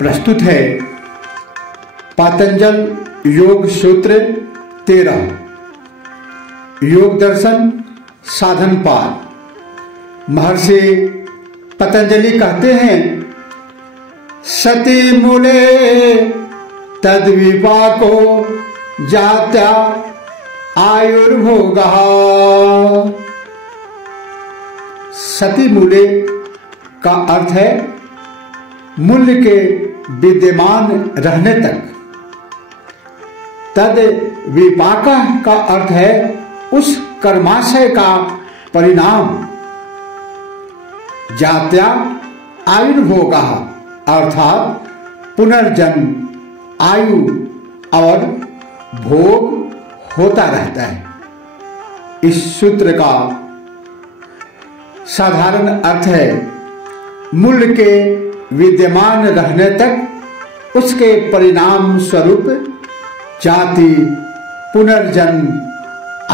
प्रस्तुत है पतंजल योग सूत्र 13 योग दर्शन साधन पाद। महर्षि पतंजलि कहते हैं, सति मूले तद्विपाको जात्या आयुर्भोगः। सति मूले का अर्थ है मूल्य के विद्यमान रहने तक। तद विपाक का अर्थ है उस कर्माशय का परिणाम। जात्या आयुर्भोगः अर्थात पुनर्जन्म, आयु और भोग होता रहता है। इस सूत्र का साधारण अर्थ है मूल्य के विद्यमान रहने तक उसके परिणाम स्वरूप जाति, पुनर्जन्म,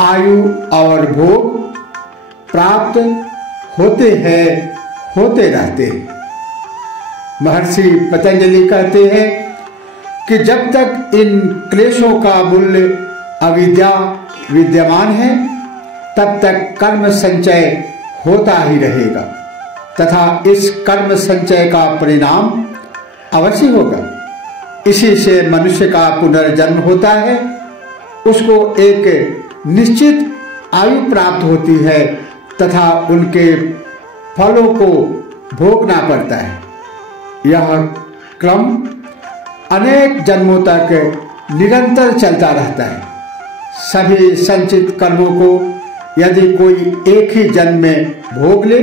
आयु और भोग प्राप्त होते रहते हैं। महर्षि पतंजलि कहते हैं कि जब तक इन क्लेशों का मूल्य अविद्या विद्यमान है तब तक कर्म संचय होता ही रहेगा तथा इस कर्म संचय का परिणाम अवश्य होगा। इसी से मनुष्य का पुनर्जन्म होता है, उसको एक निश्चित आयु प्राप्त होती है तथा उनके फलों को भोगना पड़ता है। यह क्रम अनेक जन्मों तक निरंतर चलता रहता है। सभी संचित कर्मों को यदि कोई एक ही जन्म में भोग ले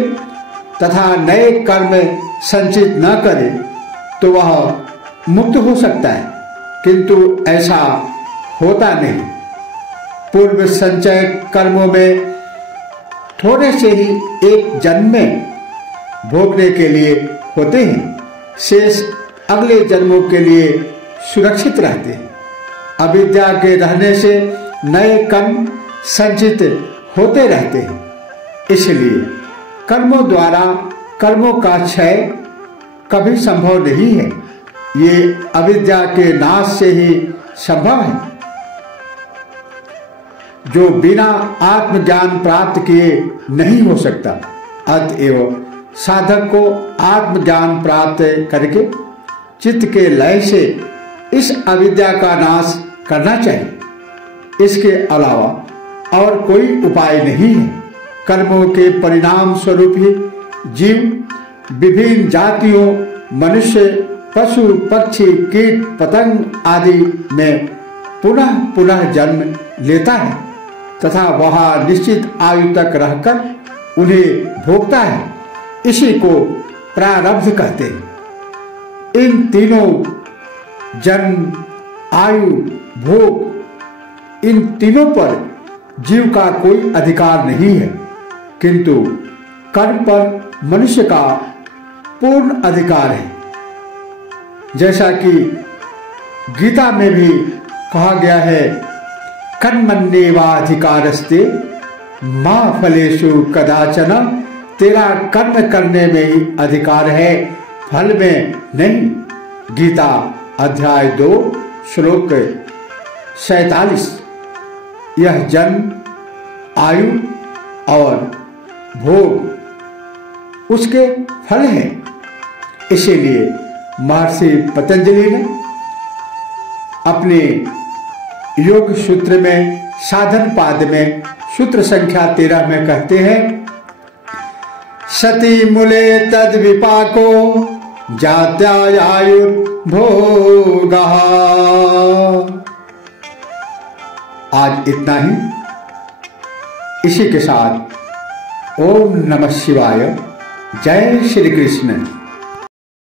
तथा नए कर्म संचित न करे तो वह मुक्त हो सकता है, किंतु ऐसा होता नहीं। पूर्व संचय कर्मों में थोड़े से ही एक जन्म में भोगने के लिए होते हैं, शेष अगले जन्मों के लिए सुरक्षित रहते हैं। अविद्या के रहने से नए कर्म संचित होते रहते हैं, इसलिए कर्मों द्वारा कर्मों का क्षय कभी संभव नहीं है। ये अविद्या के नाश से ही संभव है। जो बिना आत्मज्ञान प्राप्त किए नहीं हो सकता। अतएव साधक को आत्मज्ञान प्राप्त करके चित्त के लय से इस अविद्या का नाश करना चाहिए। इसके अलावा और कोई उपाय नहीं है। कर्मों के परिणाम स्वरूप ही जीव विभिन्न जातियों, मनुष्य, पशु, पक्षी, कीट, पतंग आदि में पुनः पुनः जन्म लेता है तथा वह निश्चित आयु तक रहकर उन्हें भोगता है। इसी को प्रारब्ध कहते हैं। इन तीनों जन्म, आयु, भोग, इन तीनों पर जीव का कोई अधिकार नहीं है, किंतु कर्म पर मनुष्य का पूर्ण अधिकार है। जैसा कि गीता में भी कहा गया है, कर्मण्येवाधिकारस्ते मा फलेषु कदाचन। तेरा कर्म करने में ही अधिकार है, फल में नहीं। गीता अध्याय 2 श्लोक 47। यह जन्म, आयु और भोग उसके फल हैं। इसीलिए महर्षि पतंजलि ने अपने योग सूत्र में साधन पाद में सूत्र संख्या 13 में कहते हैं, सति मूले तद विपाको जात्यायुर्भोगः। आज इतना ही। इसी के साथ ओम नमः शिवाय। जय श्री कृष्ण।